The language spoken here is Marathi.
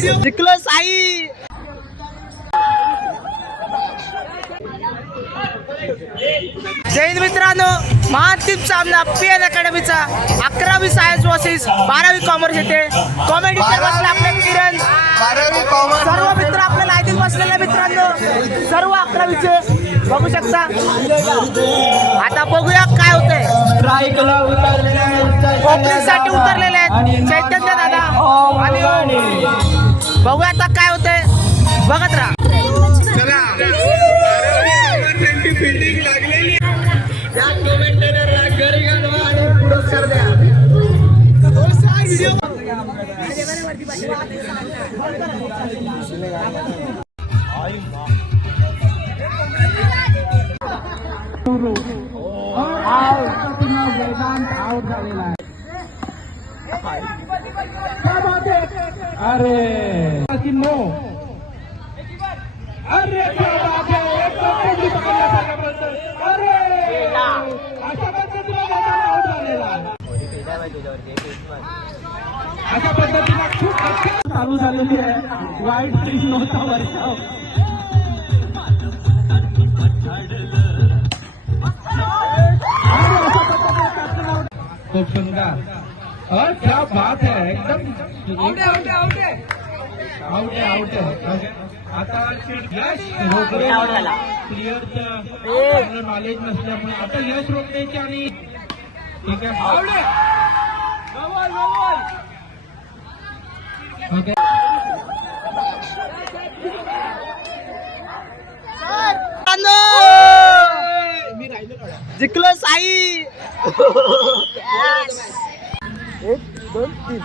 जिंकलो साई. जय हिंद मित्रांनो, महाअंतिम सामना पीएन अकॅडमीचा 11वी सायन्स वर्सेस 12वी कॉमर्स येते. कॉमेडी बसले आपले किरण, सर्व मित्र आपल्याला आधीच बसलेले मित्रांनो, सर्व 11वीचे बघू शकता. आता बघूया काय होतंय. ओपनिंगसाठी उतरलेले आहेत चैतन्य दादा आणि बघूया आता काय होतंय. बघत राहा. फिल्डिंग लागलेली त्या कमेंटेटरला घरी घालवा आणि पुरस्कार द्या. अरे नो, अरे क्या बात है. अशा पद्धतीने खूप चालू झालेली आहे. वाईट स्ट्रीक नव्हता वर्षाव. खूप सुंदर. और क्या बात है, एकदम आउट आहे. आता यश क्लिअरचं नॉलेज नसल्यामुळे आता यश रोखण्याची आणि ठीक आहे. जिंकलो साई. 1 2 3